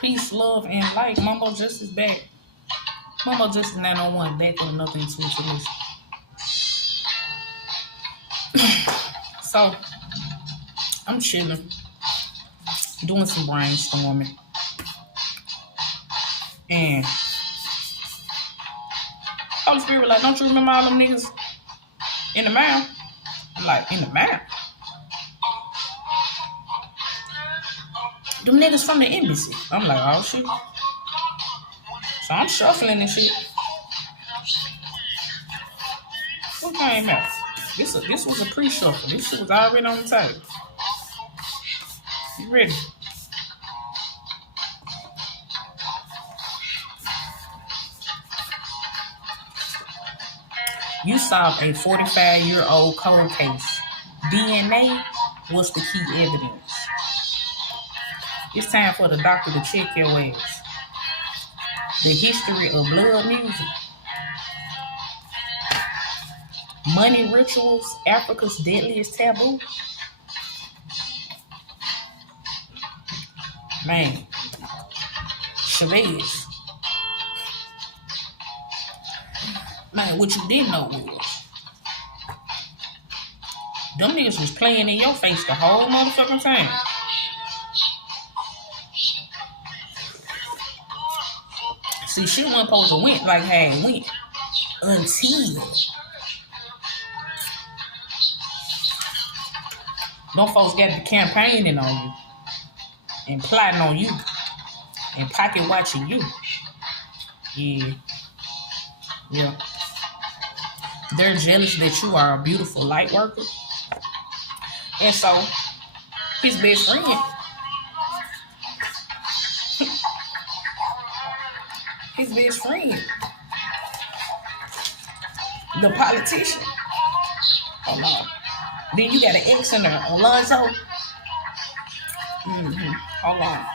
Peace, love, and light. Mumbo Justice back. Mumbo Justice 901 back with another intuitive listen. So, I'm chilling, doing some brainstorming. And Holy Spirit was like, don't you remember all them niggas in the mouth? I'm like, in the mouth? Them niggas from the embassy. I'm like, oh shit. So I'm shuffling and shit. What came out? This was a pre-shuffle. This shit was already on the table. You ready? You solved a 45-year-old cold case. DNA was the key evidence. It's time for the doctor to check your ass. The history of blood music. Money rituals, Africa's deadliest taboo. Man, Chavez. Man, what you didn't know was them niggas was playing in your face the whole motherfucking time. See, shit wasn't supposed to went like how it went until them folks got the campaigning on you and plotting on you and pocket watching you. Yeah. They're jealous that you are a beautiful light worker. And so, his best friend, the politician. Hold on. Then you got an X in there, Alonzo. Hold on.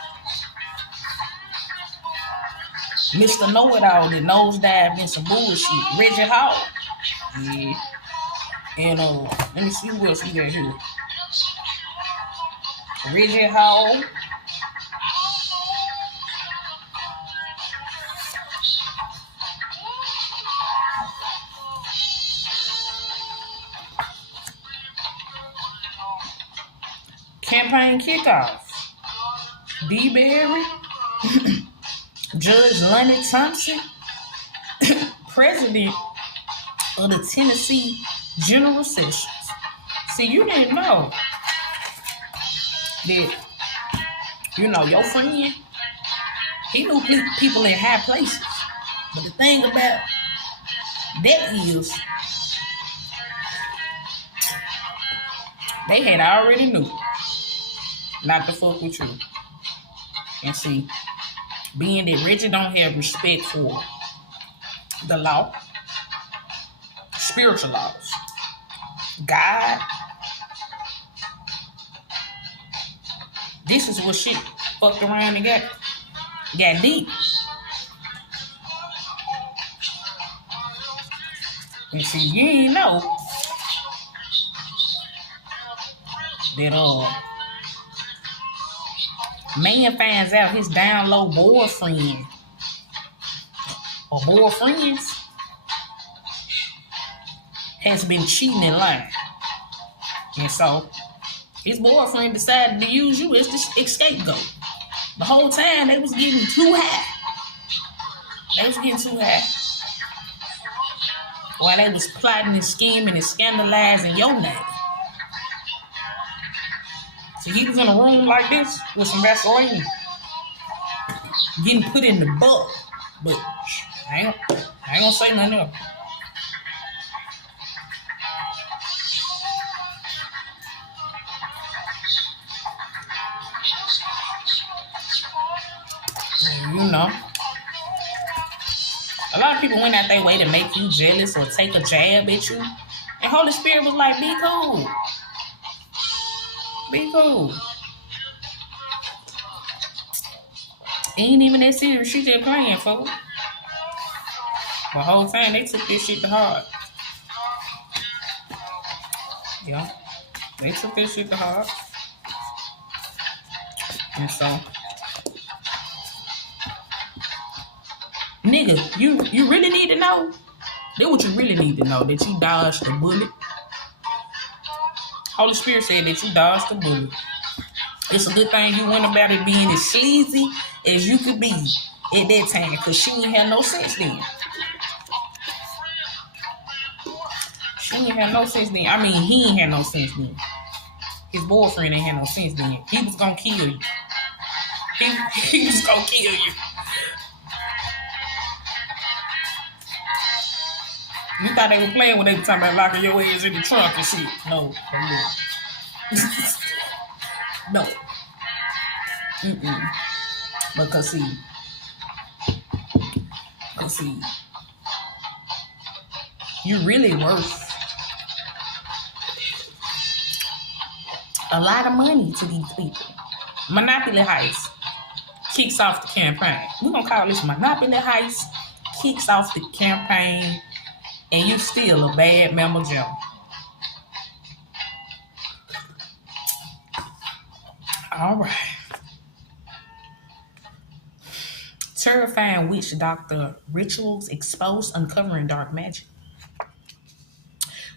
Mr. Know-It-All that nosedived in some bullshit. Reggie Hall. Yeah. And let me see who else we got here. Reggie Hall. Campaign kickoff. D. Berry. Judge Lonnie Thompson. President of the Tennessee General Sessions. See, you didn't know that, your friend, he knew people in high places. But the thing about that is, they had already knew not to fuck with you. And see, being that Reggie don't have respect for the law, spiritual laws, God, this is what shit fucked around and got deep. And see, you ain't know that man finds out his down low boyfriend or boyfriends has been cheating and lying. And so his boyfriend decided to use you as the scapegoat. The whole time they was getting too high. While they was plotting and scheming and scandalizing your name. So he was in a room like this with some Vaseline, getting put in the butt. But I ain't gonna say nothing else. A lot of people went out their way to make you jealous or take a jab at you. And Holy Spirit was like, be cool. Be cool. Ain't even that serious. She just playing, folks. The whole time they took this shit to heart. Yeah. They took this shit to heart. And so Nigga, you really need to know. That's what you really need to know. That you dodged the bullet. Holy Spirit said that you dodged the bullet. It's a good thing you went about it being as sleazy as you could be at that time, because she ain't had no sense then. She ain't had no sense then. I mean, he ain't had no sense then. His boyfriend ain't had no sense then. He was gonna kill you. He was gonna kill you. You thought they were playing when they were talking about locking your ass in the trunk and shit. No. No. Because see, you really worth a lot of money to these people. Monopoly Heist kicks off the campaign. We're going to call this Monopoly Heist kicks off the campaign, and you still a bad Mama Joe. All right. Terrifying witch doctor rituals exposed uncovering dark magic.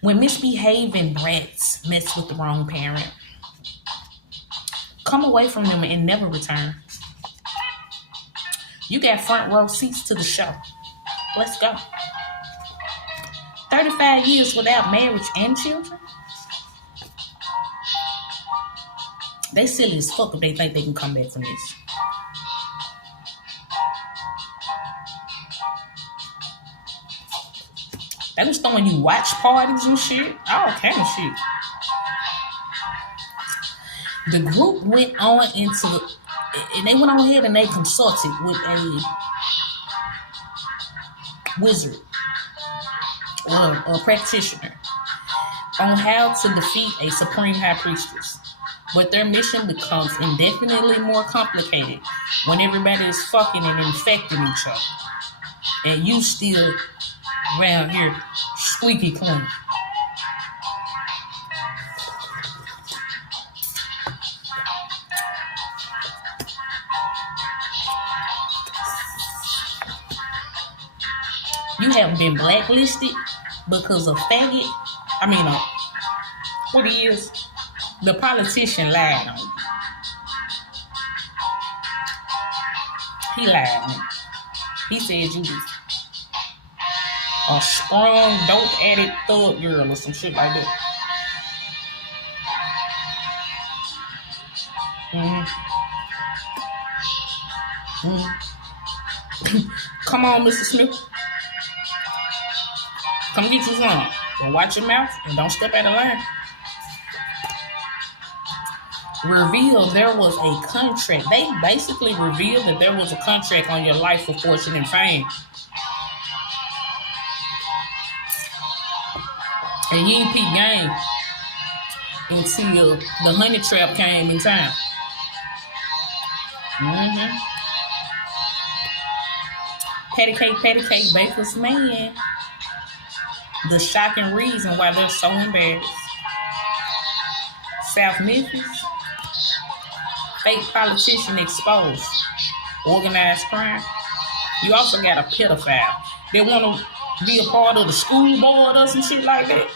When misbehaving brats mess with the wrong parent, come away from them and never return. You got front row seats to the show. Let's go. 35 years without marriage and children? They silly as fuck if they think they can come back from this. They was throwing you watch parties and shit. All kind of shit. The group went on and they went on ahead and they consulted with a wizard or a practitioner on how to defeat a supreme high priestess. But their mission becomes indefinitely more complicated when everybody is fucking and infecting each other. And you still around here squeaky clean. You have been blacklisted because of faggot. I mean, what he is, the politician lied on you. He lied on you. He said you was a strong, dope addict thug girl or some shit like that. Come on, Mr. Smith. Come get you some. But watch your mouth and don't step out of line. Revealed there was a contract. They basically revealed that there was a contract on your life for fortune and fame. And you ain't peep game until the honey trap came in time. Patty cake, baker's man. The shocking reason why they're so embarrassed. South Memphis. Fake politician exposed. Organized crime. You also got a pedophile. They want to be a part of the school board or some shit like that.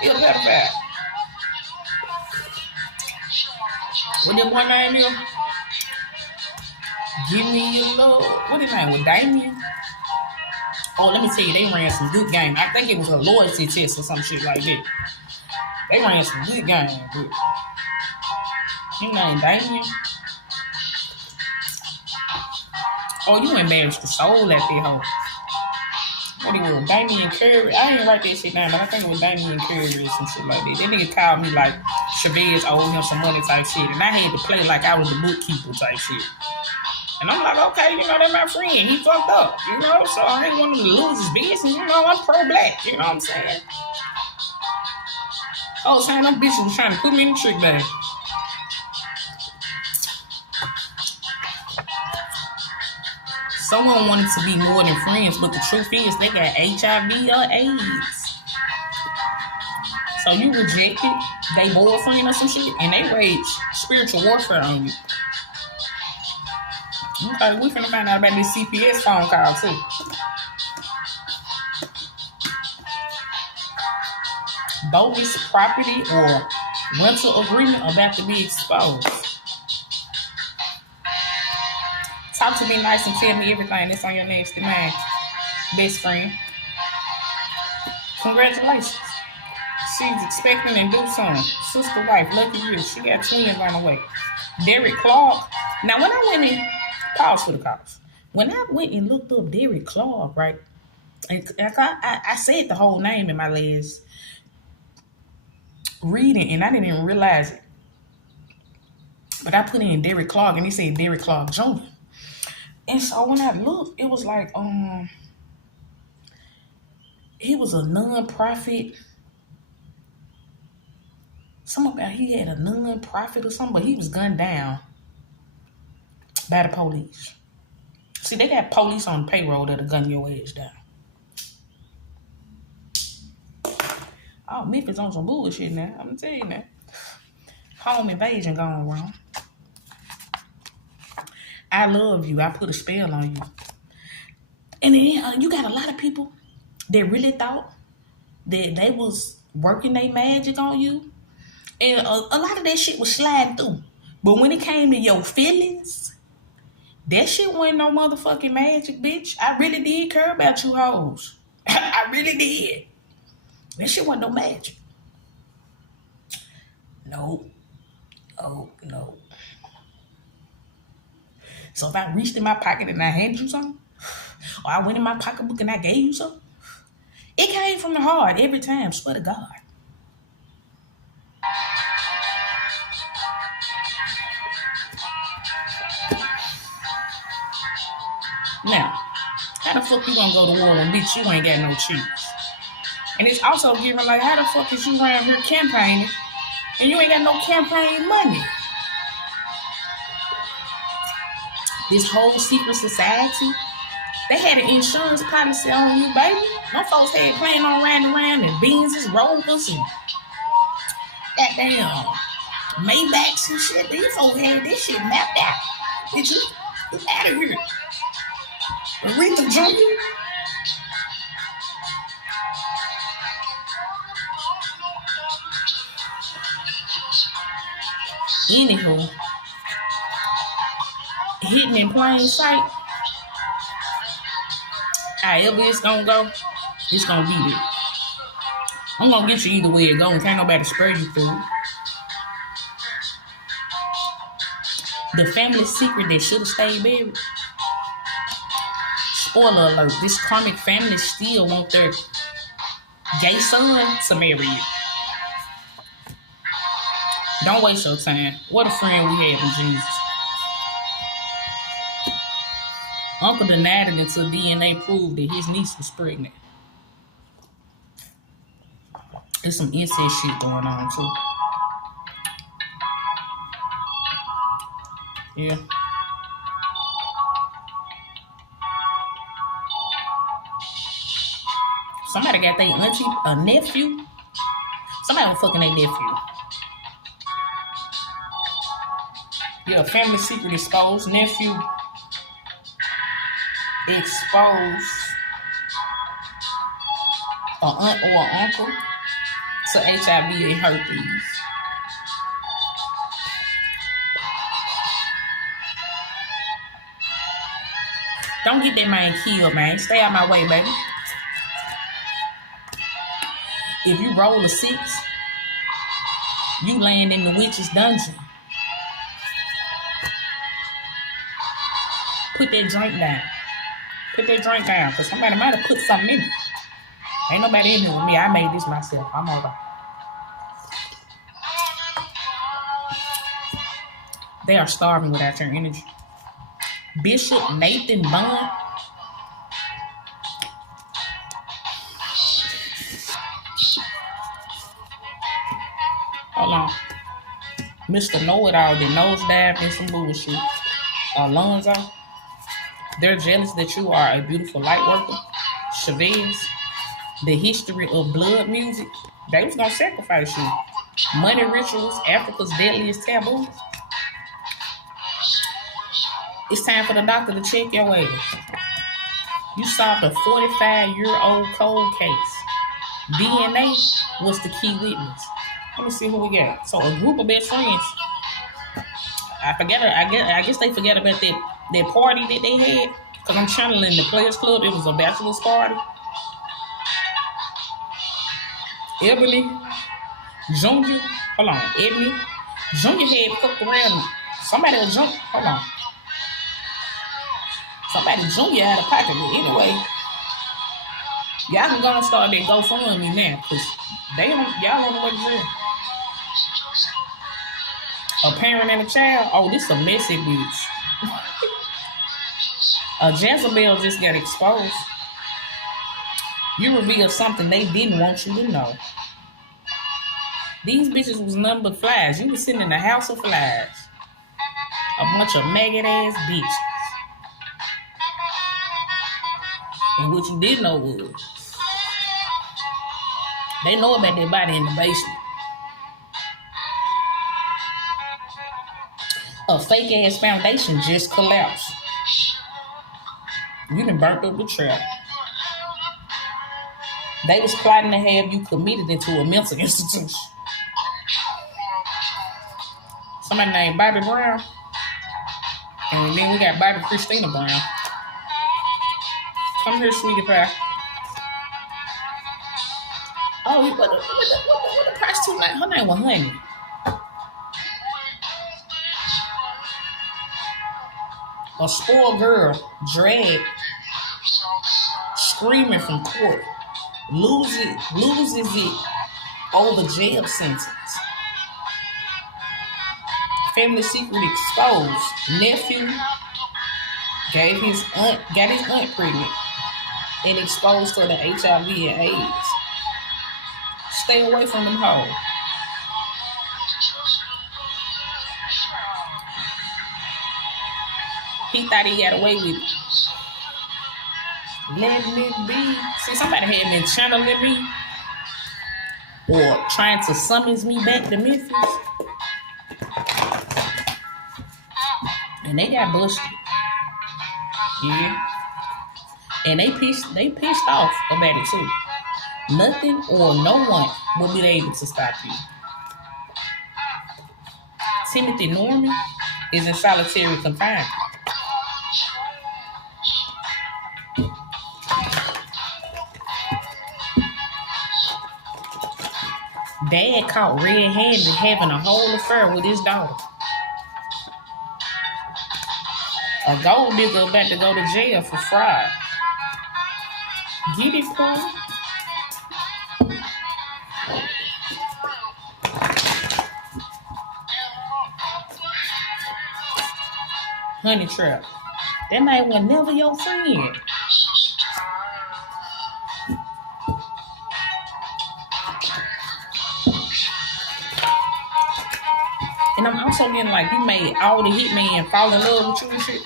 He a pedophile. What that boy name is? Give me your love. What his name was? Damien? Oh, let me tell you, they ran some good game. I think it was a loyalty test or some shit like that. They ran some good game, but his name Damien. Oh, you embarrassed the soul at that hoe. What he was, Damien Curry? I didn't write that shit down, but I think it was Damien Curry or some shit like that. That nigga called me like Chavez owed him some money type shit, and I had to play like I was the bookkeeper type shit. And I'm like, okay, that's my friend. He fucked up, so I ain't want him to lose his business. I'm pro-black, you know what I'm saying? Oh, saying that bitch was trying to put me in the trick bag. Someone wanted to be more than friends, but the truth is they got HIV or AIDS. So you rejected they boyfriend or some shit, and they wage spiritual warfare on you. Okay, we finna find out about this CPS phone call too. Bogus property or rental agreement about to be exposed. Talk to me nice and tell me everything that's on your nasty mind, best friend. Congratulations. She's expecting and do something. Sister wife, lucky you. She got twins on the way. Derek Clark. Now, when I went in, pause for the cause. When I went and looked up Derek Clark, right? And I said the whole name in my last reading, and I didn't even realize it. But I put in Derek Clark, and he said Derek Clark Jr. And so when I looked, it was like, he was a non-profit. Something about he had a non-profit or something, but he was gunned down by the police. See, they got police on payroll that'll gun your ass down. Oh, Memphis on some bullshit now. I'm gonna tell you now. Home invasion going wrong. I love you. I put a spell on you. And then you got a lot of people that really thought that they was working their magic on you. And a lot of that shit was sliding through. But when it came to your feelings, that shit wasn't no motherfucking magic, bitch. I really did care about you hoes. I really did. That shit wasn't no magic. No. Oh, no. So if I reached in my pocket and I handed you something, or I went in my pocketbook and I gave you something, it came from the heart every time, swear to God. Now, how the fuck you gonna go to war when bitch you ain't got no cheese? And it's also giving like, how the fuck is you around here campaigning and you ain't got no campaign money? This whole secret society, they had an insurance policy on you, baby. My folks had playing on riding around in Benzes, Rovers, and goddamn Maybachs and shit. These folks had this shit mapped out. Did you get out of here? Aretha Jr. Anywho, hitting in plain sight. However it's gonna go, it's gonna be there. I'm gonna get you either way it goes. Can't nobody spur you through it. The family secret that should have stayed buried. Spoiler alert, this karmic family still want their gay son to marry you. Don't waste your time. What a friend we have in Jesus. Uncle denied it until DNA proved that his niece was pregnant. There's some incest shit going on too. Yeah. Somebody got their auntie, a nephew. Somebody was fucking their nephew. Yeah, family secret exposed. Nephew exposed. An aunt or an uncle to HIV and herpes. Don't get that man killed, man. Stay out my way, baby. If you roll a 6, you land in the witch's dungeon. Put that drink down. Put that drink down, because somebody might have put something in it. Ain't nobody in here with me. I made this myself. I'm all right. They are starving without your energy. Bishop Nathan Bond. Hold on. Mr. Know-It-All that nosedived in some bullshit. Alonzo. They're jealous that you are a beautiful light worker. Chavez. The history of blood music. They was gonna sacrifice you. Money rituals. Africa's deadliest taboos. It's time for the doctor to check your ass. You solved a 45-year-old cold case. DNA was the key witness. Let me see who we got. So a group of best friends. I guess they forget about that party that they had. Because I'm channeling the Players Club. It was a bachelor's party. Ebony, Junior. Hold on. Ebony. Junior had fucked around. Somebody was jump. Hold on. Somebody Junior had a pocket. But anyway, y'all can go and start that GoFundMe now. Because y'all on the way to jail. A parent and a child. Oh, this a messy bitch. Jezebel just got exposed. You revealed something they didn't want you to know. These bitches was nothing but flies. You was sitting in a house of flies. A bunch of maggot ass bitches. And what you didn't know was, they know about their body in the basement. A fake ass foundation just collapsed. You done burnt up the trap. They was plotting to have you committed into a mental institution. Somebody named Bobby Brown. And then we got Bobby Christina Brown. Come here, sweetie pie. Oh, what the prostitute name? Her name was Honey. A spoiled girl dragged, screaming from court, loses it over jail sentence. Family secret exposed. Nephew got his aunt pregnant and exposed to the HIV and AIDS. Stay away from them hoes. He thought he got away with it. Let it be. See, somebody had been channeling me or trying to summons me back to Memphis. And they got busted. Yeah. And they pissed off about it too. Nothing or no one will be able to stop you. Timothy Norman is in solitary confinement. Dad caught red-handed having a whole affair with his daughter. A gold digger about to go to jail for fraud. Get it, Paul? Honey trap. That night was never your friend. And I'm also getting like, you made all the hitmen fall in love with you and shit.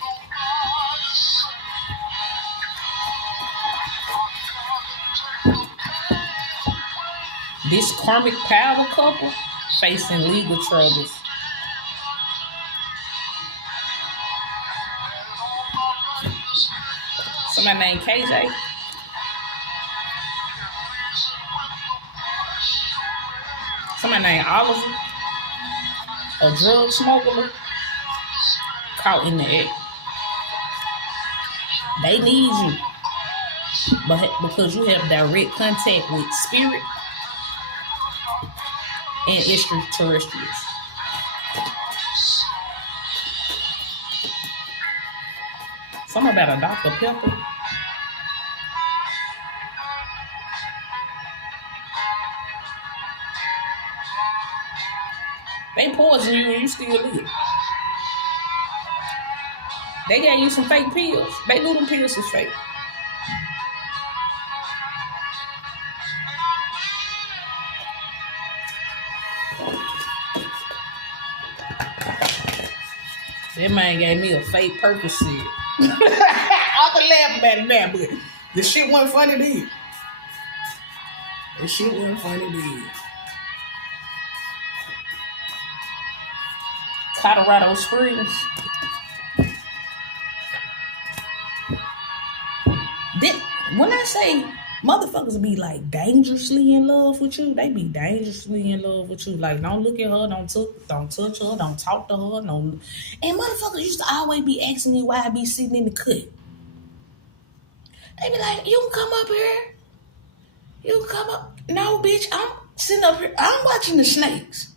This karmic power couple facing legal troubles. Somebody named KJ. Somebody named Oliver. A drug smuggler caught in the act. They need you, but because you have direct contact with spirit and extraterrestrials. Something about a Dr. Pepper. They poison you and you still live. They gave you some fake pills. They knew them pills was fake. That man gave me a fake Percocet. I can laugh about it now, but the shit wasn't funny then. That shit wasn't funny then. Colorado Springs. When I say motherfuckers be like dangerously in love with you, they be dangerously in love with you. Like, don't look at her, don't touch her, don't talk to her, no. And motherfuckers used to always be asking me why I be sitting in the cut. They be like, you can come up here. You can come up. No, bitch, I'm sitting up here. I'm watching the snakes.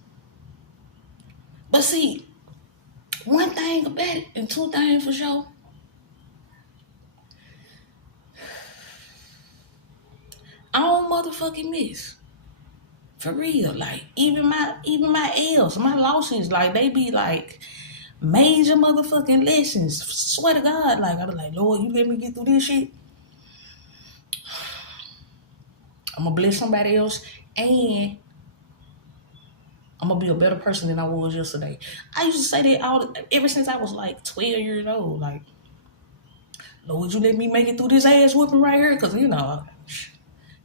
But see, one thing about it, and two things for sure. I don't motherfucking miss. For real. Like, even my L's, my losses, like, they be like major motherfucking lessons. Swear to God. Like, I be like, Lord, you let me get through this shit. I'm gonna bless somebody else, and I'm gonna be a better person than I was yesterday. I used to say that ever since I was like 12 years old. Like, Lord, you let me make it through this ass whooping right here? Because, you know,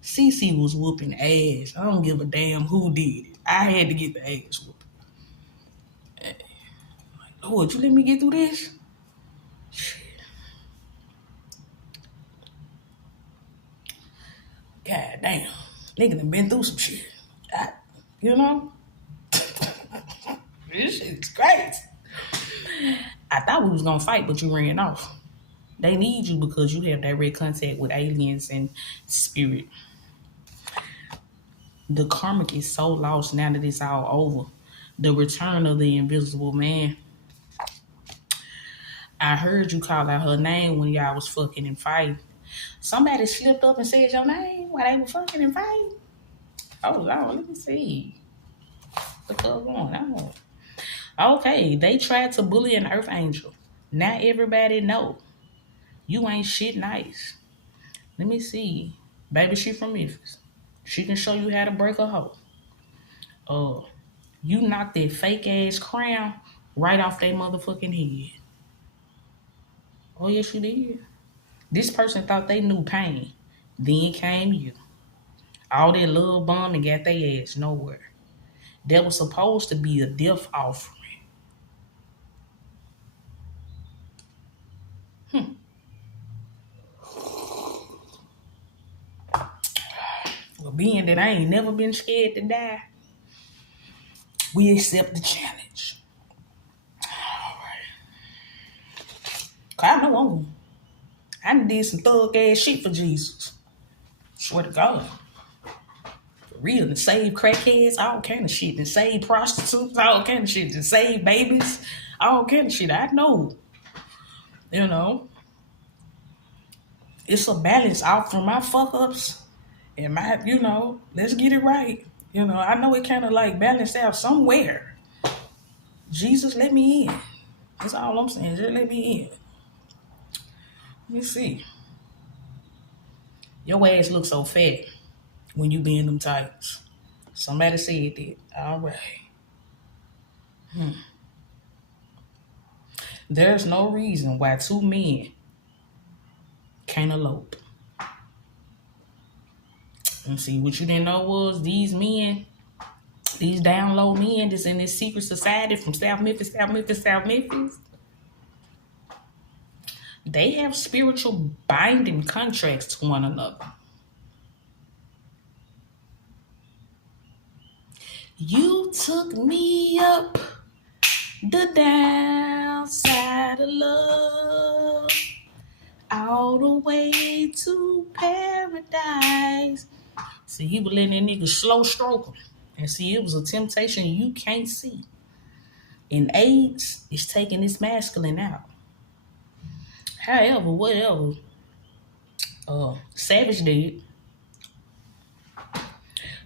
Cece was whooping ass. I don't give a damn who did it. I had to get the ass whooping. Like, Lord, you let me get through this? Shit. God damn. Nigga done been through some shit. You know? This shit's crazy. I thought we was gonna fight, but you ran off. They need you because you have direct contact with aliens and spirit. The karmic is so lost now that it's all over. The return of the invisible man. I heard you call out her name when y'all was fucking and fighting. Somebody slipped up and said your name while they were fucking and fighting. Oh Lord, let me see. What's going on? Okay, they tried to bully an earth angel. Now everybody know you ain't shit nice. Let me see. Baby, she from Memphis. She can show you how to break a hoe. You knocked that fake ass crown right off their motherfucking head. Oh yes, you did. This person thought they knew pain. Then came you. All that love bomb and got their ass nowhere. That was supposed to be a death offering. Well, being that I ain't never been scared to die, we accept the challenge. All right. Cause I know I did some thug ass shit for Jesus. Swear to God. For real, to save crackheads, all kind of shit. To save prostitutes, all kind of shit. To save babies, all kind of shit. I know. You know. It's a balance out from my fuck ups and my, let's get it right. I know it kind of like balanced out somewhere. Jesus, let me in. That's all I'm saying. Just let me in. Let me see. Your ass looks so fat when you be in them tights. Somebody said that. All right. There's no reason why two men can't elope. And see, what you didn't know was these men, these down low men that's in this secret society from South Memphis, they have spiritual binding contracts to one another. You took me up the downside of love, all the way to paradise. See, he was letting that nigga slow stroke him. And see, it was a temptation you can't see. And AIDS is taking this masculine out. However, whatever. Savage did.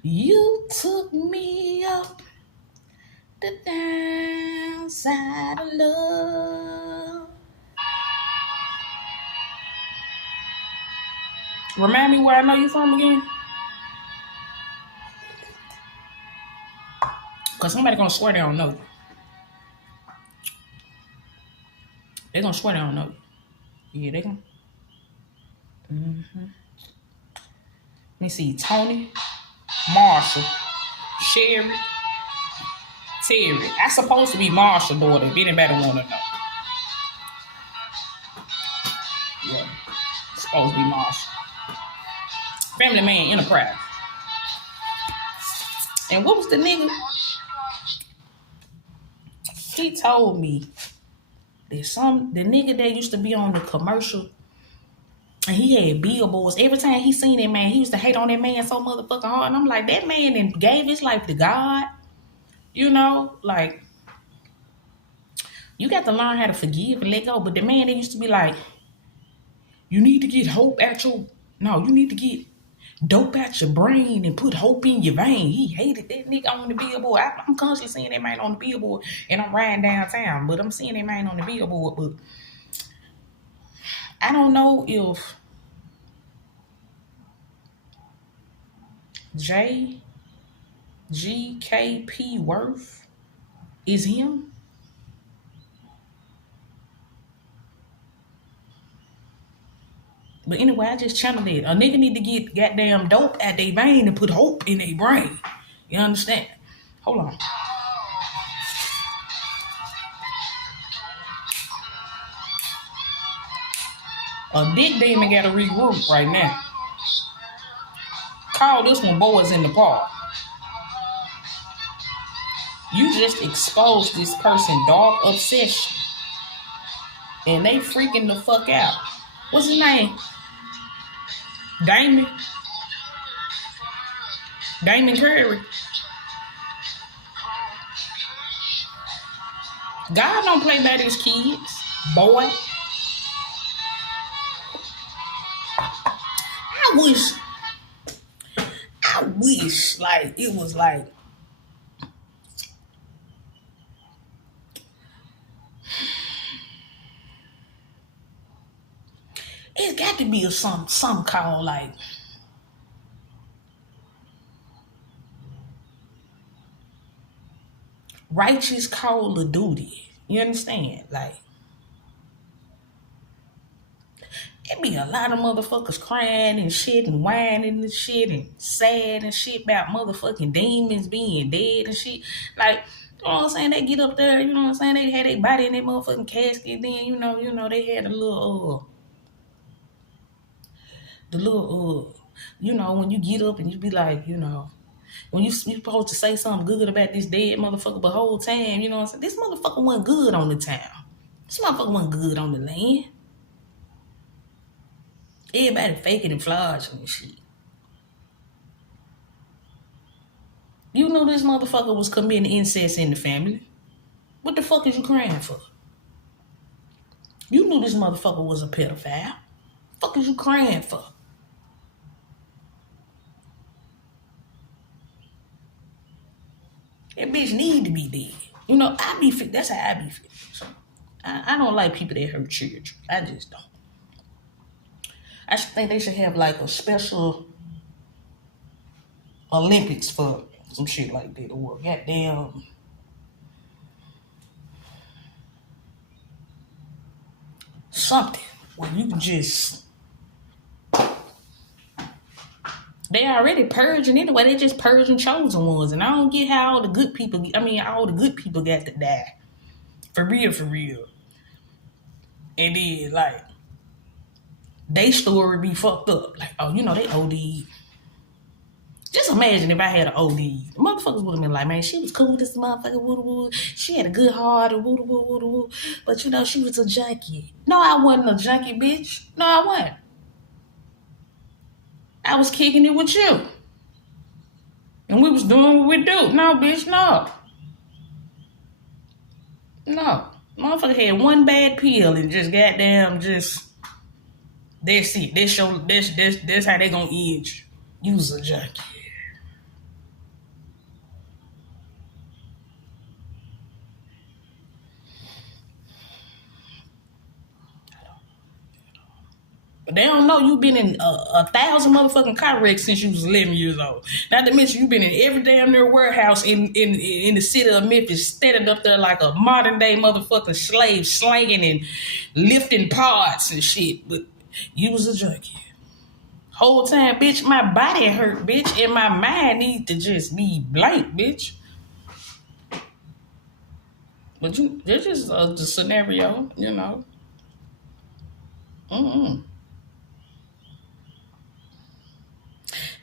You took me up the downside of love. Remind me where I know you from again? Because somebody gonna swear they don't know you. They gonna swear they don't know you. Yeah, they gonna. Let me see. Tony, Marshall, Sherry, Terry. I supposed to be Marshall's daughter. If anybody want to know. Yeah. Supposed to be Marshall. Family Man Enterprise. And what was the nigga? He told me that the nigga that used to be on the commercial and he had billboards. Every time he seen that man, he used to hate on that man so motherfucking hard. And I'm like, that man then gave his life to God. You know, like, you got to learn how to forgive and let go. But the man that used to be like, you need to get hope out your... No, you need to get dope out your brain and put hope in your vein. He hated that nigga on the billboard. I'm constantly seeing that man on the billboard and I'm riding downtown, but I'm seeing that man on the billboard. But I don't know if JGKP Worth is him. But anyway, I just channeled it. A nigga need to get goddamn dope at their vein and put hope in their brain. You understand? Hold on. A dick demon got to regroup right now. Call this one Boys in the Park. You just exposed this person dark obsession. And they freaking the fuck out. What's his name? Damon Curry. God don't play by his kids, boy. I wish like it was like it's got to be a some called like Righteous Call of Duty. You understand? Like, it be a lot of motherfuckers crying and shit and whining and shit and sad and shit about motherfucking demons being dead and shit. Like, you know what I'm saying? They get up there, you know what I'm saying? They had their body in their motherfucking casket. Then, you know, they had a little, you know, when you get up and you be like, you know, when you supposed to say something good about this dead motherfucker, but whole time, you know what I'm saying? This motherfucker wasn't good on the town. This motherfucker wasn't good on the land. Everybody faking and flogging and shit. You knew this motherfucker was committing incest in the family. What the fuck is you crying for? You knew this motherfucker was a pedophile. Fuck is you crying for? That bitch need to be dead. You know, that's how I be feeling. I don't like people that hurt children. I just don't. I think they should have like a special Olympics for some shit like that. Or goddamn something where you can just... They already purging anyway. They just purging chosen ones. And I don't get how all the good people got to die. For real. And then, like, they story be fucked up. Like, oh, you know, they OD'd. Just imagine if I had an OD. The motherfuckers would have been like, man, she was cool, this motherfucker, woo-woo. She had a good heart, woo-woo. But, you know, she was a junkie. No, I wasn't a junkie, bitch. No, I wasn't. I was kicking it with you. And we was doing what we do. No, bitch, no. No. Motherfucker had one bad pill and just goddamn just... That's it. That's how they gonna end you. You was a junkie. But they don't know you been in 1,000 motherfucking car wrecks since you was 11 years old. Not to mention you been in every damn near warehouse in the city of Memphis, standing up there like a modern day motherfucking slave, slanging and lifting parts and shit. But you was a junkie. Whole time, bitch, my body hurt, bitch, and my mind need to just be blank, bitch. But this is the scenario, you know.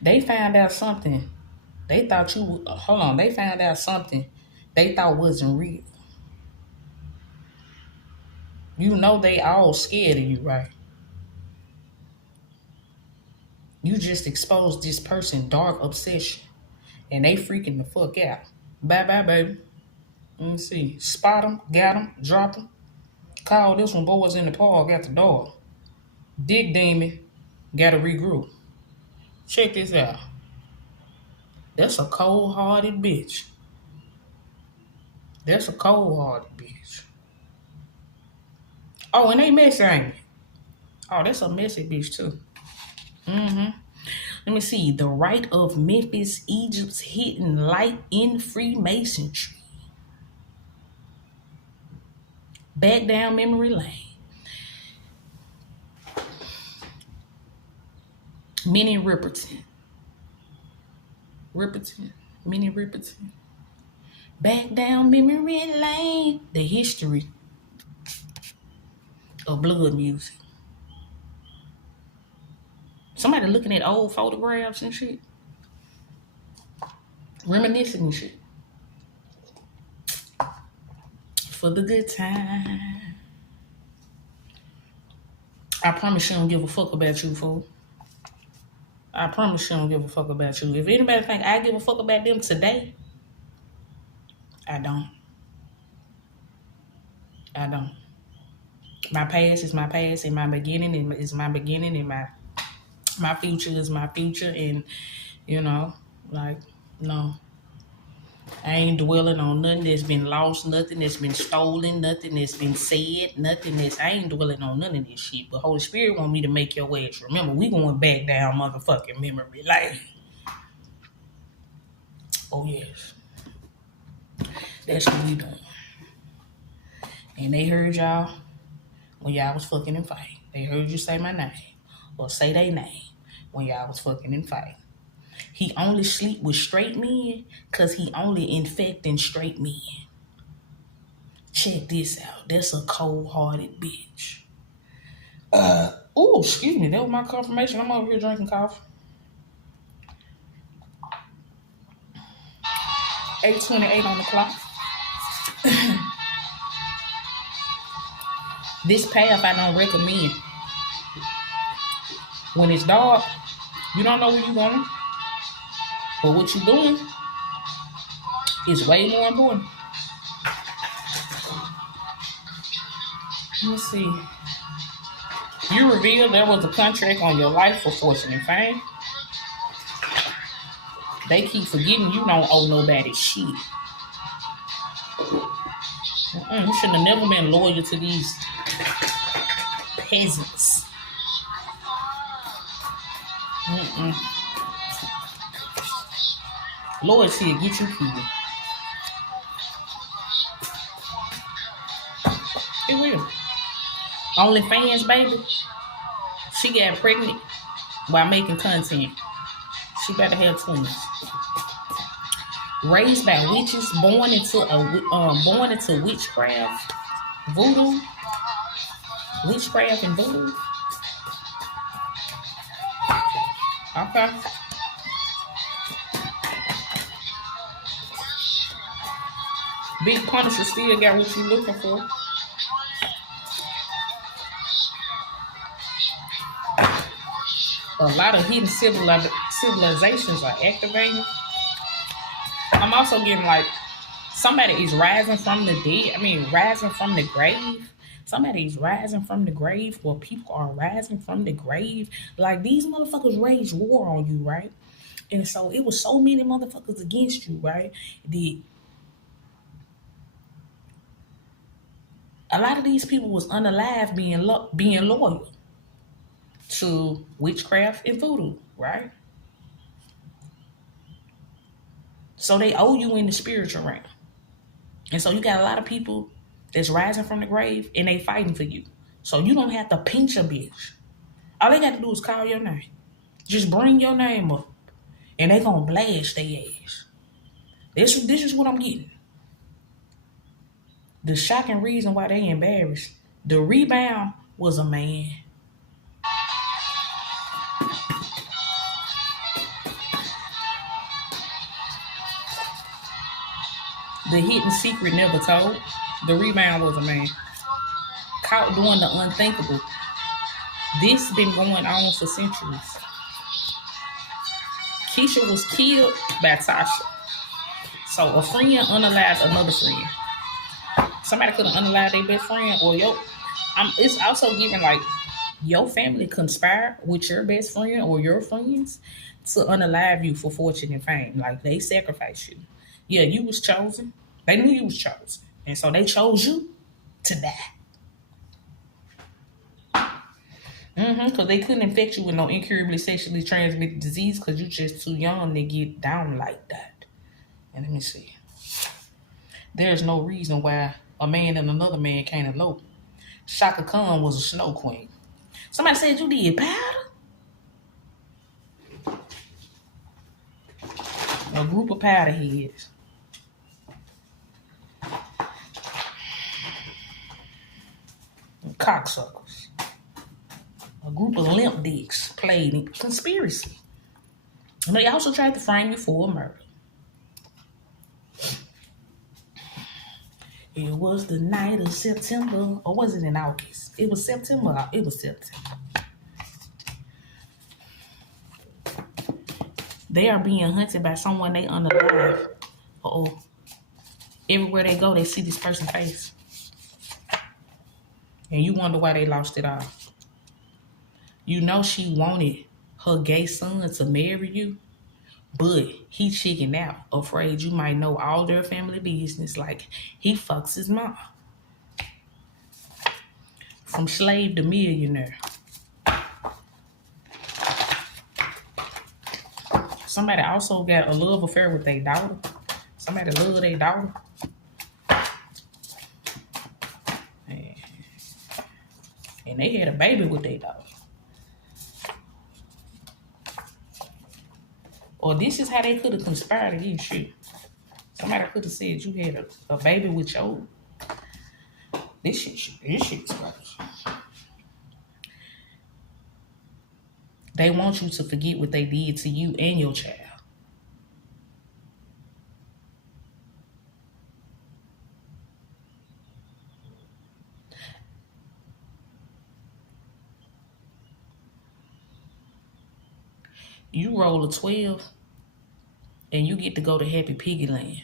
They found out something. They thought you, hold on, they found out something they thought wasn't real. You know they all scared of you, right? You just exposed this person dark obsession. And they freaking the fuck out. Bye-bye, baby. Let me see. Spot them, got them, drop them. Call this one boys in the park at the door. Dick demon, gotta regroup. Check this out. That's a cold-hearted bitch. That's a cold-hearted bitch. Oh, and they messy, ain't it? Oh, that's a messy bitch, too. Let me see. The Rite of Memphis, Egypt's hidden light in Freemasonry. Back down memory lane. Minnie Riperton. Minnie Riperton. Back down memory lane. The history of blood music. Somebody looking at old photographs and shit. Reminiscing and shit. For the good time. I promise she don't give a fuck about you, fool. I promise she don't give a fuck about you. If anybody think I give a fuck about them today, I don't. My past is my past, and my beginning is my beginning, and my future is my future, and you know, like, no. I ain't dwelling on nothing that's been lost, nothing that's been stolen, nothing that's been said, I ain't dwelling on none of this shit. But Holy Spirit want me to make your ass remember. We going back down motherfucking memory lane. Oh, yes. That's what we doing. And they heard y'all when y'all was fucking and fighting. They heard you say my name or say their name when y'all was fucking and fighting. He only sleep with straight men because he only infecting straight men. Check this out. That's a cold-hearted bitch. Oh, excuse me. That was my confirmation. I'm over here drinking coffee. 8:28 on the clock. This path I don't recommend. When it's dark, you don't know where you're going. But what you're doing is way more important. Let me see. You revealed there was a contract on your life for fortune and fame. They keep forgetting you don't owe nobody shit. You should have never been loyal to these peasants. Loyalty will get you killed. It will. OnlyFans, baby. She got pregnant while making content. She better have twins. Raised by witches, born into witchcraft, voodoo, witchcraft and voodoo. Okay. Big Punisher still got what you looking for. A lot of hidden civilizations are activating. I'm also getting like somebody is rising from the dead. Rising from the grave. Somebody's rising from the grave, or people are rising from the grave. Like, these motherfuckers waged war on you, right? And so it was so many motherfuckers against you, right? A lot of these people was unalive being loyal to witchcraft and voodoo, right? So they owe you in the spiritual realm. And so you got a lot of people that's rising from the grave and they fighting for you. So you don't have to pinch a bitch. All they got to do is call your name. Just bring your name up and they gonna blast their ass. This is what I'm getting. The shocking reason why they embarrassed. The rebound was a man. The hidden secret never told. The rebound was a man. Caught doing the unthinkable. This been going on for centuries. Keisha was killed by Tasha. So a friend unalived another friend. Somebody could have unalived their best friend, or it's also given like your family conspire with your best friend or your friends to unalive you for fortune and fame. Like they sacrifice you. Yeah, you was chosen. They knew you was chosen. And so they chose you to die. Because they couldn't infect you with no incurably sexually transmitted disease because you're just too young to get down like that. And let me see. There's no reason why a man and another man can't elope. Shaka Khan was a snow queen. Somebody said you did powder? A group of powder heads. Cocksuckers. A group of limp dicks played in conspiracy. And they also tried to frame you for a murder. It was the night of September, or was it in August? It was September. It was September. They are being hunted by someone they unalive. Uh-oh. Everywhere they go, they see this person's face. And you wonder why they lost it all. You know she wanted her gay son to marry you, but he chickened out, afraid you might know all their family business, like he fucks his mom. From slave to millionaire. Somebody also got a love affair with their daughter. Somebody love their daughter. And they had a baby with their daughter. Or this is how they could have conspired against you. Somebody could have said you had a baby with your... This shit's gross. They want you to forget what they did to you and your child. You roll a 12 and you get to go to Happy Piggy Land.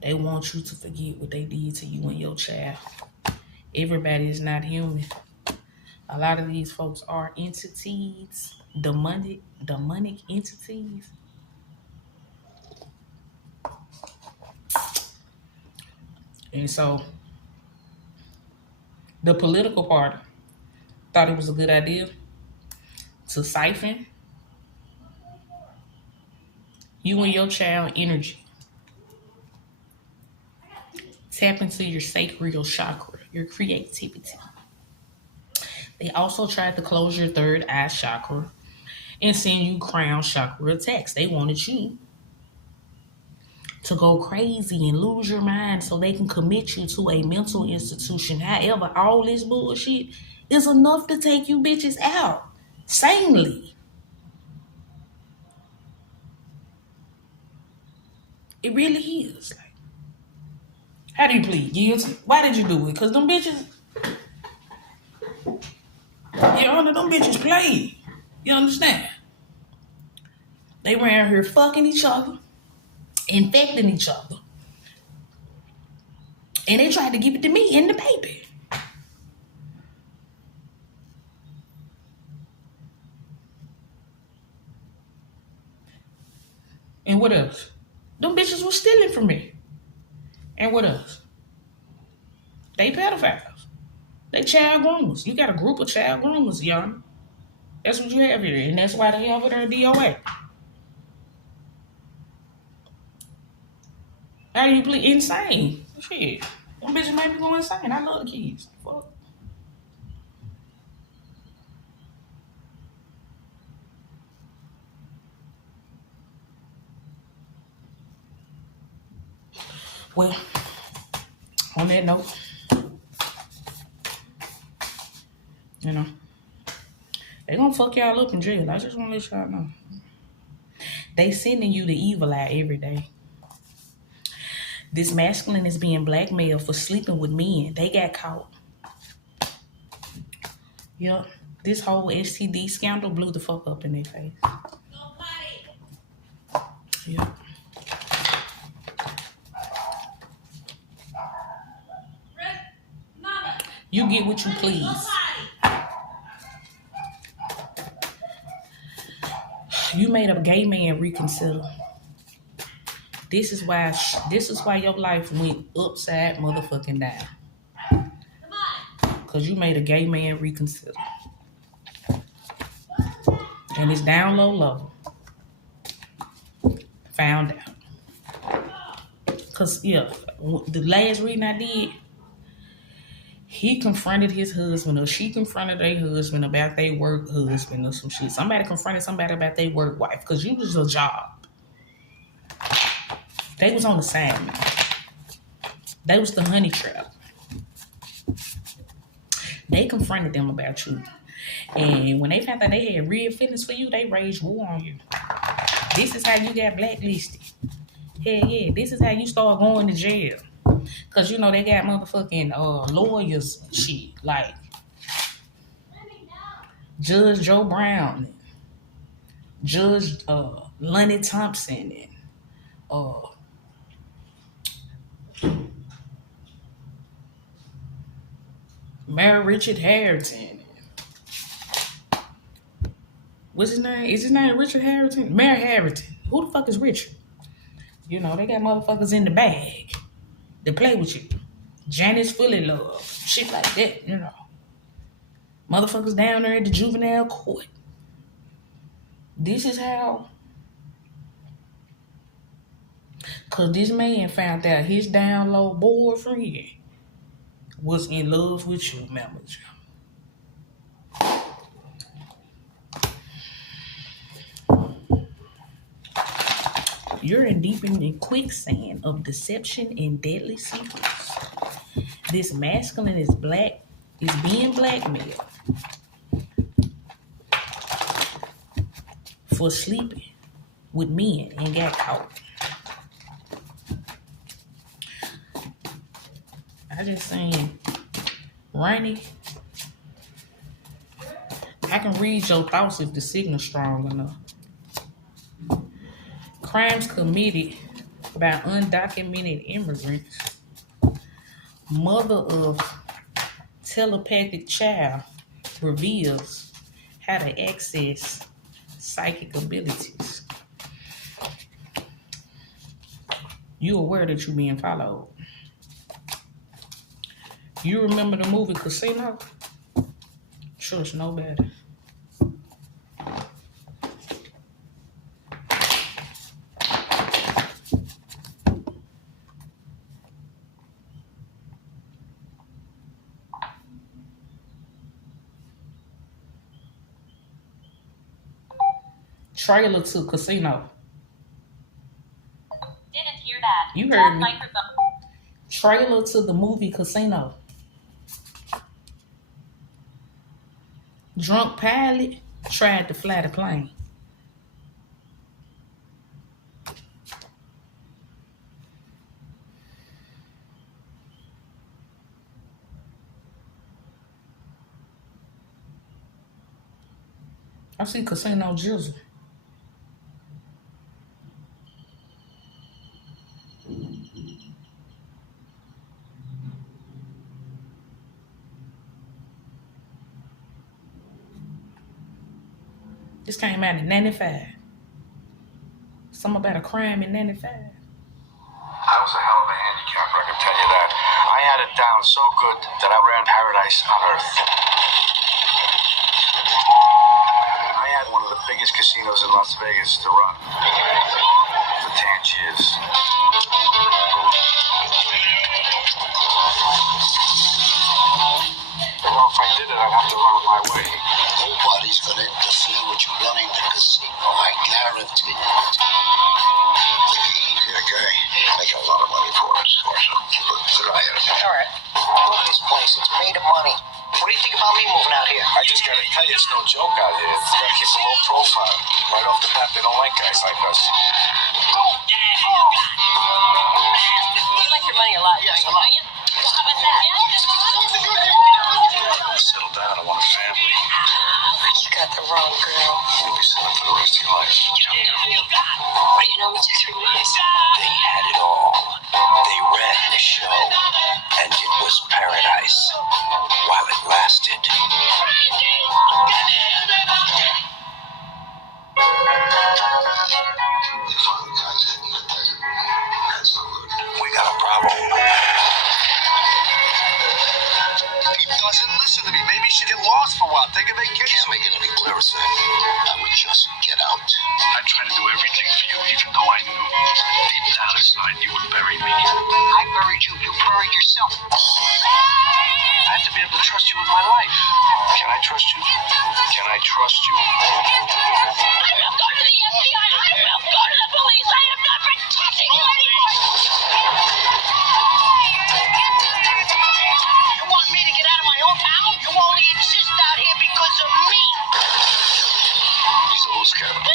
They want you to forget what they did to you and your child. Everybody is not human. A lot of these folks are entities, demonic entities. And so the political party thought it was a good idea to siphon you and your child energy. Tap into your sacral chakra, your creativity. They also tried to close your third eye chakra and send you crown chakra attacks. They wanted you to go crazy and lose your mind so they can commit you to a mental institution. However, all this bullshit is enough to take you bitches out sanely. It really is. Like, how do you plead guilty? Why did you do it? Because them bitches, Your Honor, them bitches played. You understand? They ran here fucking each other, infecting each other. And they tried to give it to me and the baby. And what else? Them bitches was stealing from me. And what else? They pedophiles. They child groomers. You got a group of child groomers, young. That's what you have here. And that's why they over there at DOA. How do you plead? Insane. Shit. Them bitches make me go insane. I love kids. Fuck. Well, on that note, you know, they gonna fuck y'all up in jail. I just wanna let y'all know. They sending you the evil eye every day. This masculine is being blackmailed for sleeping with men. They got caught. Yep. This whole STD scandal blew the fuck up in their face. Yep. You get what you please. You made a gay man reconsider. This is why your life went upside motherfucking down. Cause you made a gay man reconsider. And it's down low. Found out. Cause yeah, the last reading I did, he confronted his husband, or she confronted their husband about their work husband or some shit. Somebody confronted somebody about their work wife. Cause you was a job. They was on the side, man. They was the honey trap. They confronted them about you. And when they found out they had real feelings for you, they raised war on you. This is how you got blacklisted. Yeah. This is how you start going to jail. Because, you know, they got motherfucking lawyers and shit. Like Judge Joe Brown, Judge Lonnie Thompson, and Mayor Richard Harrington. What's his name? Is his name Richard Harrington? Mayor Harrington. Who the fuck is Richard? You know, they got motherfuckers in the bag to play with you. Janice Fully Love. Shit like that, you know. Motherfuckers down there at the juvenile court. This is how. Because this man found out his down low boyfriend was in love with you, manager. You're in deep in the quicksand of deception and deadly secrets. This masculine is being blackmailed for sleeping with men and got caught. I just saying, Rainy, I can read your thoughts if the signal's strong enough. Crimes committed by undocumented immigrants. Mother of telepathic child reveals how to access psychic abilities. You aware that you're being followed. You remember the movie Casino? Trust no better. Trailer to Casino. Didn't hear that. You heard me. Trailer to the movie Casino. Drunk pilot tried to fly the plane. I see Casino Jizzle. This came out in 95. Something about a crime in 95. That was a hell of a handicapper, I can tell you that. I had it down so good that I ran paradise on earth. I had one of the biggest casinos in Las Vegas to run. The Tangiers. Well, if I did it, I'd have to run my way. Nobody's going to interfere with you running the casino, I guarantee it. You're a guy. Making a lot of money for us. Or so. Keep a good eye on it. All right. Look at this place. It's made of money. What do you think about me moving out here? I just gotta tell you, it's no joke out here. You gotta keep a low profile. Right off the bat, they don't like guys like us. You like your money a lot, Yes, don't a lot. you? Well, how about that? I want to settle down. I want a family. You got the wrong girl. You'll be set up for the rest of your life. What do you know me 2-3 months? They had it all. They ran the show. And it was paradise. While it lasted. We got a problem. He doesn't listen to me. Maybe he should get lost for a while. Take a vacation. Can't make it any clearer, sir. I would just get out. I tried to do everything for you, even though I knew deep down inside you would bury me. I buried you. You buried yourself. I have to be able to trust you with my life. Can I trust you? Can I trust you? I will go to the FBI. I will go to the police. I am not protecting you anymore. You want me to get out of my own town? You only exist out here because of me. He's a loose cannon. No!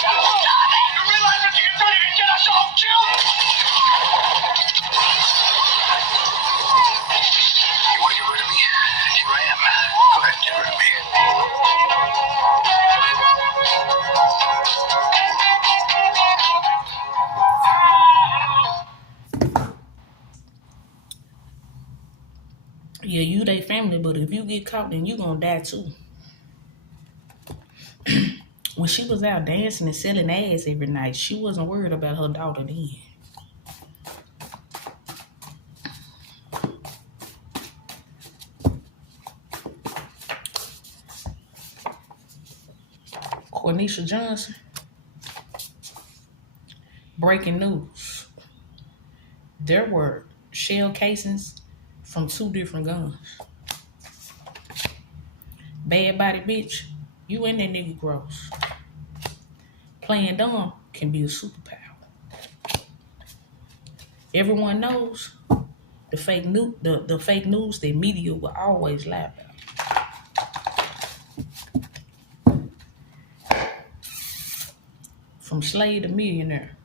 Stop it! You realize what you can do? You can get us all killed. You want to get rid of me? Here I am. Go ahead, get rid of me. Yeah, you they family, but if you get caught, then you gonna die too. When she was out dancing and selling ass every night, she wasn't worried about her daughter then. Cornisha Johnson. Breaking news. There were shell casings from 2 different guns. Bad body bitch, you and that nigga gross. Playing dumb can be a superpower. Everyone knows the fake news, the fake news that media will always lie about. From slave to millionaire.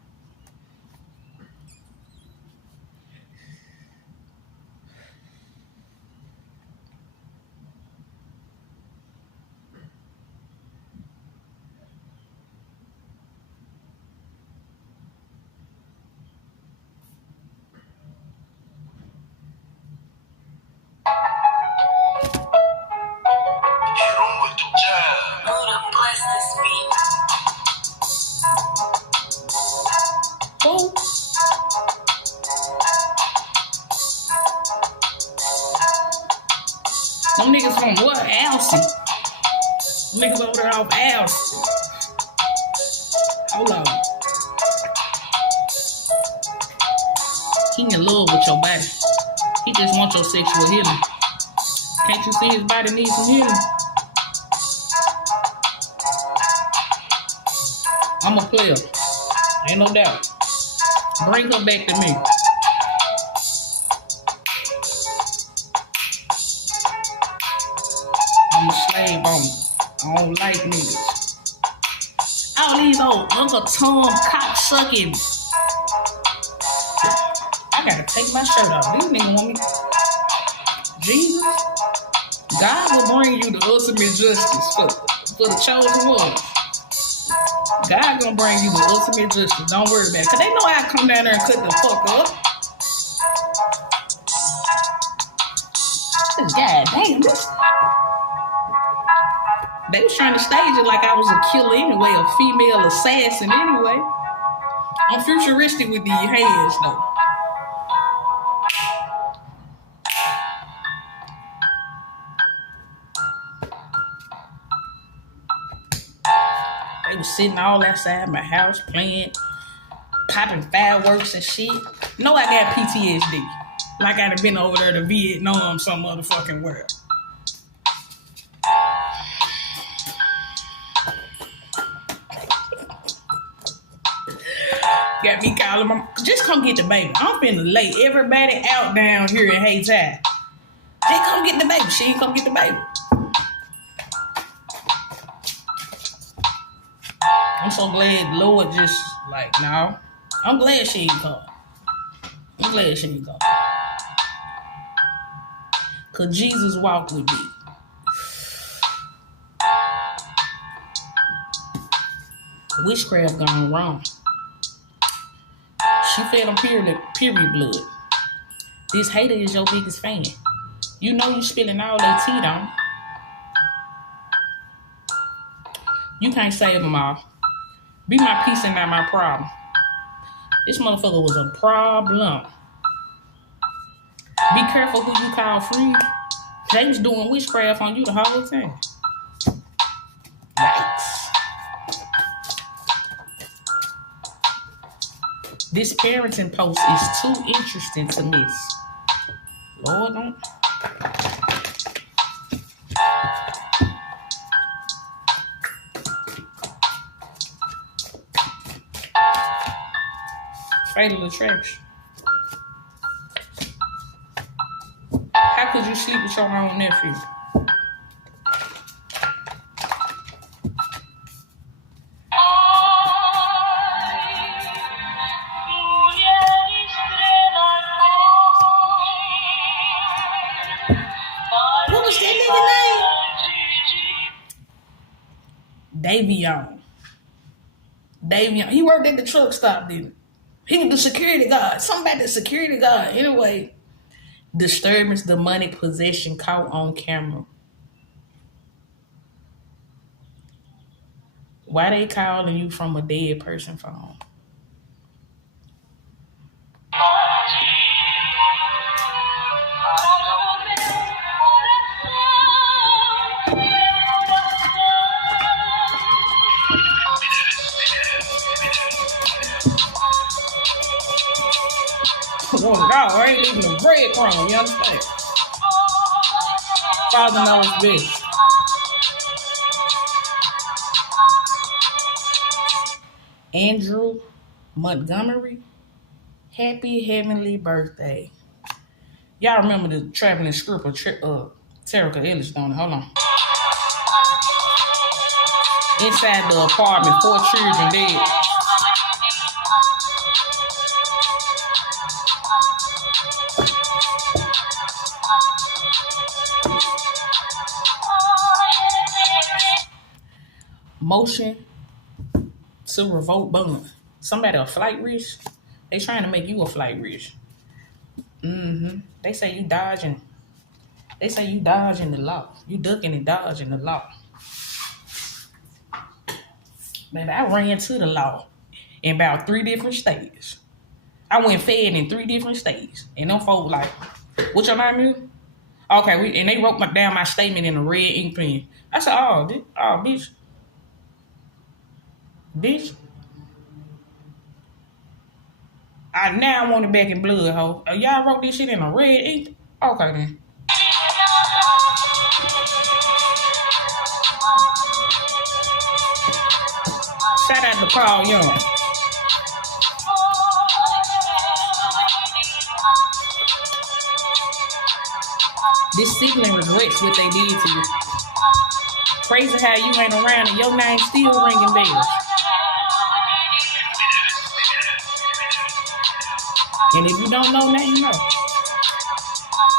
Who? Them niggas from what? Alcy. Niggas over there off Alcy. Hold on. He in love with your body. He just wants your sexual healing. Can't you see his body needs some healing? I'm a player. Ain't no doubt. Bring her back to me. I'm a slave owner. I don't like niggas. All these old Uncle Tom cocksucking. I gotta take my shirt off. These niggas want me. Jesus. God will bring you the ultimate justice for the chosen ones. God gonna bring you the ultimate justice. Don't worry about it. Cause they know I come down there and cut the fuck up. God damn this. They was trying to stage it like I was a killer anyway, a female assassin anyway. I'm futuristic with these hands though. They was sitting all outside my house playing, popping fireworks and shit. No, I got PTSD. Like I'd have been over there to Vietnam, some motherfucking world. Got me calling my, just come get the baby. I'm finna lay everybody out down here in Hayti. Hey, come get the baby. She ain't come get the baby. I'm so glad Lord just like, no. I'm glad she ain't come. I'm glad she ain't come. Cause Jesus walked with me. Witchcraft gone wrong. She fed him period blood. This hater is your biggest fan. You know you spilling all that tea on. You can't save them all. Be my peace and not my problem. This motherfucker was a problem. Be careful who you call free. They was doing witchcraft on you the whole time. Yikes. This parenting post is too interesting to miss. Lord, don't. Fatal attraction. How could you sleep with your own nephew? What was that nigga name? Davion. He worked at the truck stop, didn't he? He was the security guard. Something about the security guard. Anyway, disturbance, demonic possession caught on camera. Why they calling you from a dead person phone? One dog, I ain't leaving the breadcrumb, you understand? Father knows best. Andrew Montgomery, happy heavenly birthday. Y'all remember the traveling stripper, Terica Ellis, don't it? Hold on. Inside the apartment, 4 children dead. Motion to revoke bond. Somebody a flight risk. They trying to make you a flight risk. They say you dodging. They say you dodging the law. You ducking and dodging the law. Man, I ran to the law in about 3 different states. I went fed in 3 different states. And them folks like, what your name is? Okay, and they wrote down my statement in a red ink pen. I said, bitch. Bitch. I now want it back in blood, ho. Y'all wrote this shit in a red ink? Okay, then. Shout out to Paul Young. This sibling regrets what they did to you. Crazy how you ain't around and your name still ringing bells. And if you don't know now, you know.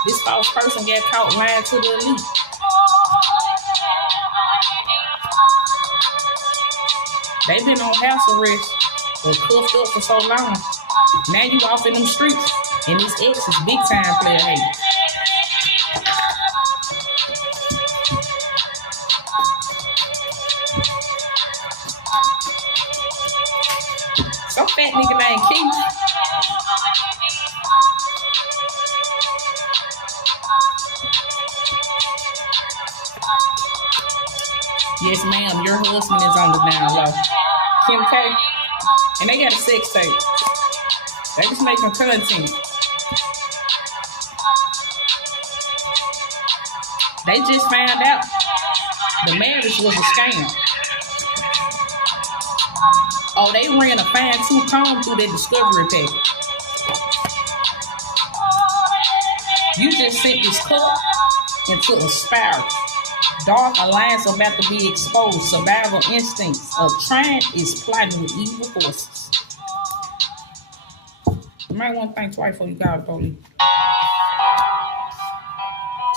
This false person got caught lying to the elite. They've been on house arrest or cuffed up for so long. Now you off in them streets. And this ex is big time player hate. Some fat nigga named Keith. Yes, ma'am, your husband is on the down low. Kim K. And they got a sex tape. They just making content. They just found out the marriage was a scam. Oh, they ran a fine-tooth comb through their discovery package. You just sent this cup into a spiral. Dark alliance about to be exposed. Survival instincts of Trying is plotting with evil forces. You might want to think twice before you call the police.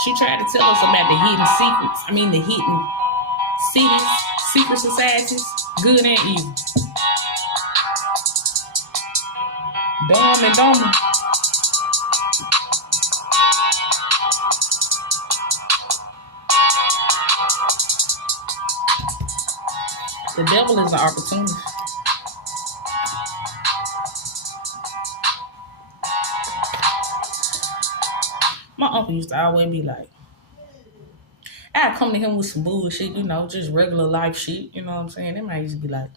She tried to tell us about the hidden secrets. The hidden cities, secret societies, good and evil. Dumb and dumber. The devil is an opportunity. My uncle used to always be like, I'd come to him with some bullshit, just regular life shit, you know what I'm saying? That man used to be like,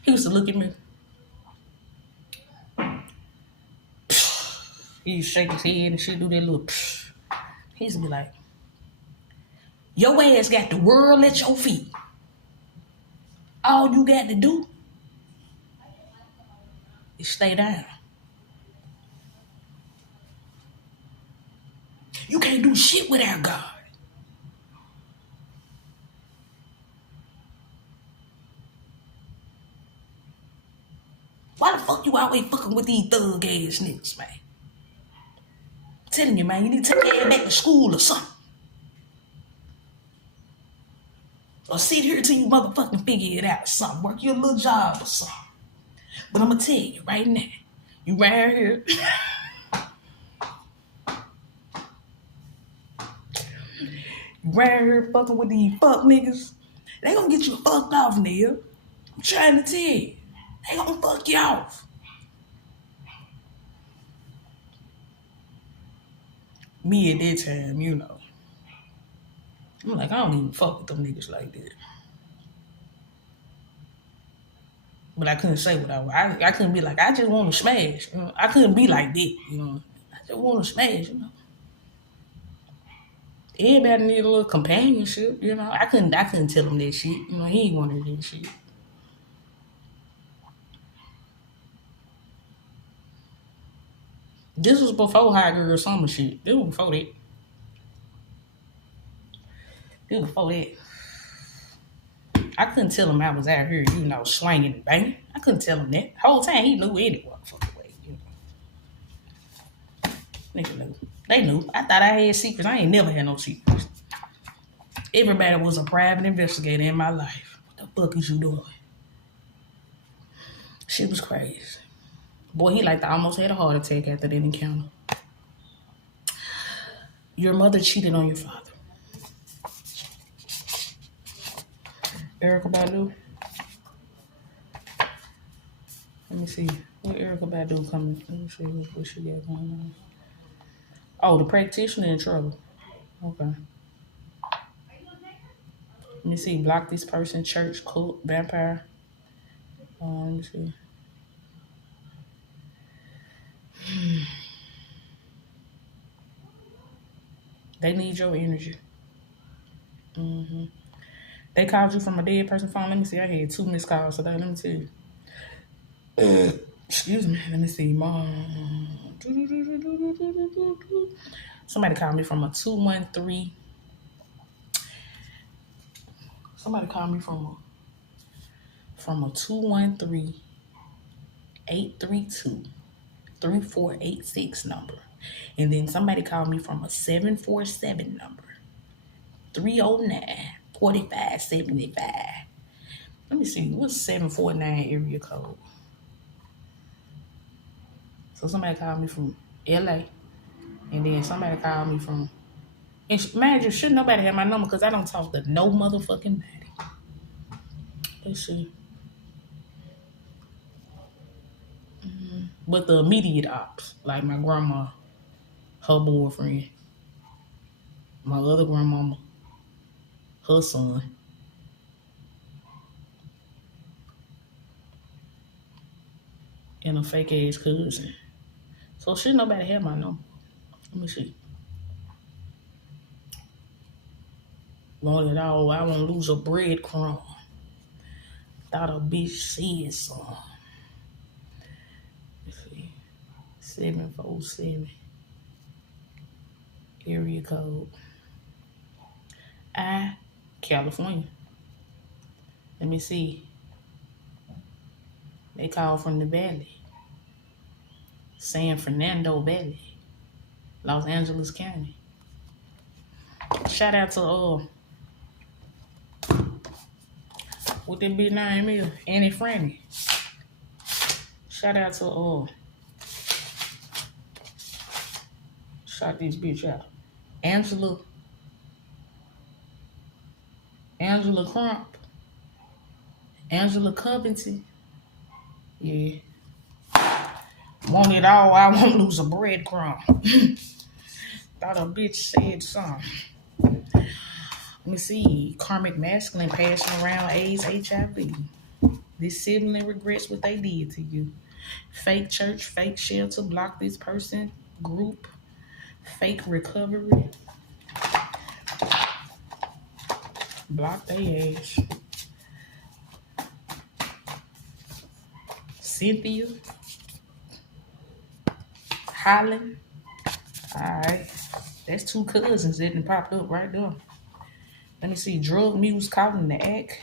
he used to look at me. He used to shake his head and shit, do that little He used to be like, your ass got the world at your feet. All you got to do is stay down. You can't do shit without God. Why the fuck you always fucking with these thug ass niggas, man? I'm telling you, man, you need to take your ass back to school or something. Or sit here till you motherfucking figure it out or something. Work your little job or something. But I'm gonna tell you right now, you right here. You right here fucking with these fuck niggas. They gonna get you fucked off, nigga. I'm trying to tell you. They gonna fuck you off. Me at that time, I'm like, I don't even fuck with them niggas like that. But I couldn't say what I couldn't be like, I just want to smash. I couldn't be like that, I just want to smash, Everybody need a little companionship, I couldn't tell him that shit. He ain't wanted that shit. This was before Hot Girl Summer shit. This was before that. I couldn't tell him I was out here, swinging and banging. I couldn't tell him that. The whole time he knew any motherfucking way, Nigga knew. They knew. I thought I had secrets. I ain't never had no secrets. Everybody was a private investigator in my life. What the fuck is you doing? Shit was crazy. Boy, he almost had a heart attack after that encounter. Your mother cheated on your father. Erykah Badu. Let me see. What Erykah Badu coming? Let me see what she got going on. Oh, the practitioner in trouble. Okay. Let me see. Block this person. Church, cult, vampire. Let me see. They need your energy. Mm-hmm. They called you from a dead person phone. Let me see. I had 2 missed calls today. Let me tell you. Excuse me. Let me see. Mom. Somebody called me from a 213. Somebody called me from a 213-832-3486 number. And then somebody called me from a 747 number. 309-4575. Let me see. What's 749 area code? So somebody called me from LA. And then somebody called me from... And mind you, shouldn't nobody have my number because I don't talk to no motherfucking body. Let's see. But the immediate ops, like my grandma, her boyfriend, my other grandmama, her son, and a fake ass cousin. So shouldn't nobody have my number. Let me see. Long as I won't lose a breadcrumb. Thought a bitch said something. Let's see. 747. Area code. California. Let me see. They call from the Valley. San Fernando Valley. Los Angeles County. Shout out to what that big name is? Annie Franny. Shout out to shout this bitch out. Angela Crump. Angela Covington. Yeah. Want it all, I won't lose a breadcrumb. Thought a bitch said something. Let me see. Karmic masculine passing around AIDS, HIV. This sibling regrets what they did to you. Fake church, fake shelter, block this person, group, fake recovery. Block their ass. Cynthia. Holland. Alright. That's two cousins that done popped up right there. Let me see. Drug muse caught in the act.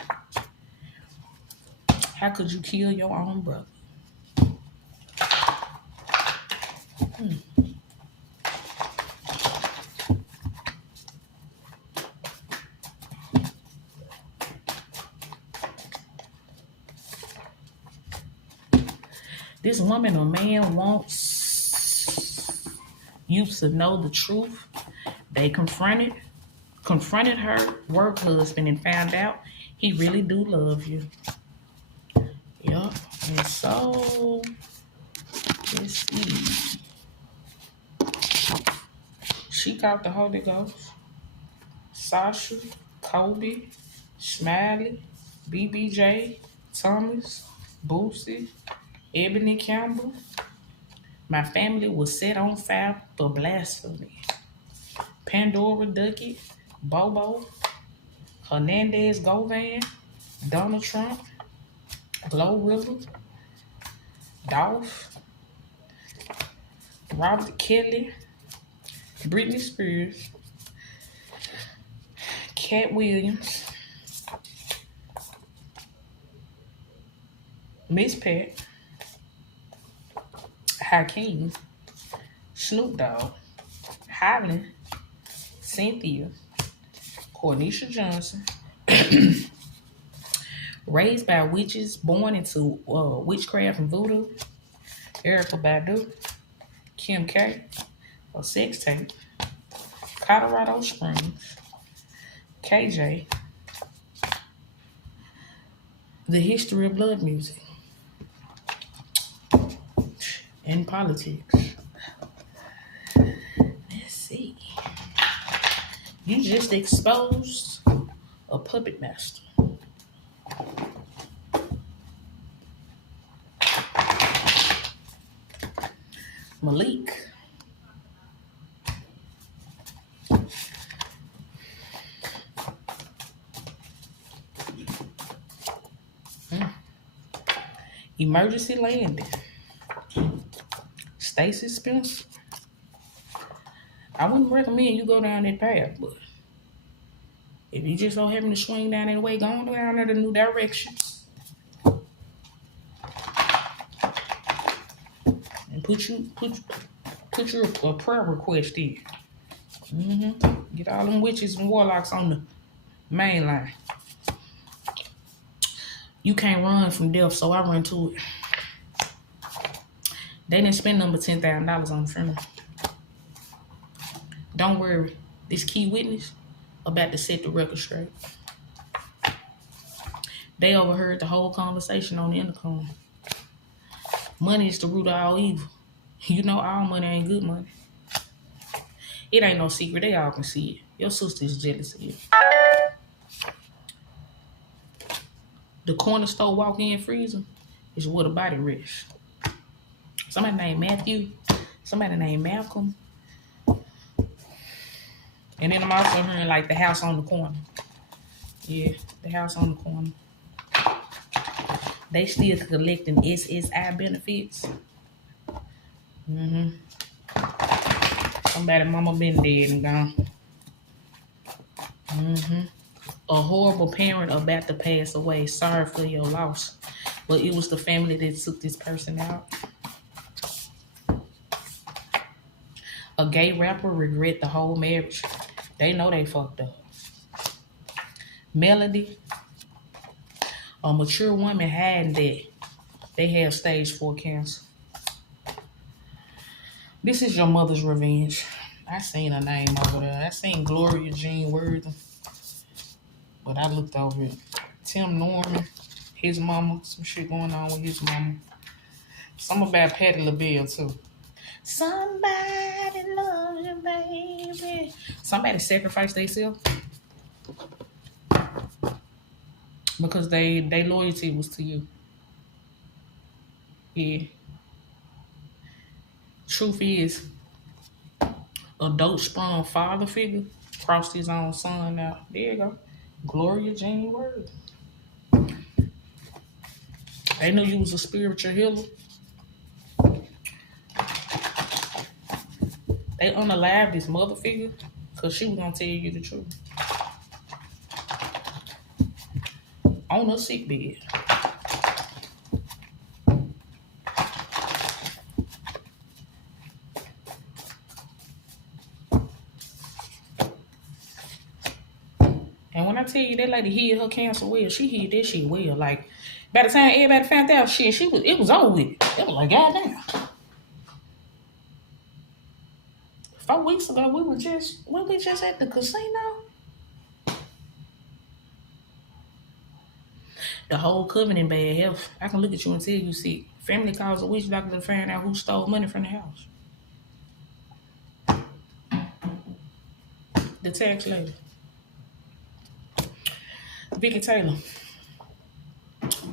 How could you kill your own brother? This woman or man wants you to know the truth. They confronted her work husband and found out he really do love you. Yup. And so, let's see. She caught the Holy Ghost. Sasha, Kobe, Smiley, BBJ, Thomas, Boosie, Ebony Campbell. My family was set on fire for blasphemy. Pandora Duckett, Bobo, Hernandez Govan, Donald Trump, Glorilla, Dolph, Robert Kelly, Britney Spears, Cat Williams, Miss Pat, Hakeem, Snoop Dogg, Highland, Cynthia, Cornisha Johnson, raised by witches, born into witchcraft and voodoo, Erykah Badu, Kim K, a sex tape, Colorado Springs, KJ, the history of blood music, and politics. Let's see. You just exposed a puppet master. Malik. Emergency landing. Stacey Spencer. I wouldn't recommend you go down that path, but if you just don't happen to swing down that way, go on down there to new directions. And put your prayer request in. Get all them witches and warlocks on the main line. You can't run from death, so I run to it. They didn't spend number $10,000 on the funeral. Don't worry. This key witness about to set the record straight. They overheard the whole conversation on the intercom. Money is the root of all evil. You know all money ain't good money. It ain't no secret. They all can see it. Your sister is jealous of you. The corner store walk-in freezer is where the body rests. Somebody named Matthew. Somebody named Malcolm. And then I'm also hearing like the house on the corner. Yeah, the house on the corner. They still collecting SSI benefits. Somebody mama been dead and gone. A horrible parent about to pass away. Sorry for your loss. But it was the family that took this person out. A gay rapper regret the whole marriage. They know they fucked up. Melody, a mature woman hiding that they have stage 4 cancer. This is your mother's revenge. I seen her name over there. I seen Gloria Jean Worthing. But I looked over it. Tim Norman, his mama, some shit going on with his mama. Something about Patti LaBelle too. Somebody loves you, baby. Somebody sacrificed themselves because they loyalty was to you. Yeah. Truth is, a dope sprung father figure crossed his own son out. There you go. Gloria Jean Worthing. They knew you was a spiritual healer. They unalived this mother figure because she was going to tell you the truth. On her sick bed. And when I tell you that lady hid her cancer well, she hid that shit well. Like, by the time everybody found out shit, it was over with. It was like, goddamn. 4 weeks ago, we were just at the casino. The whole covenant bad health. I can look at you and tell you sick. Family calls a witch doctor to find out who stole money from the house. The tax lady. Vicky Taylor.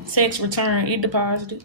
Tax return, it deposited.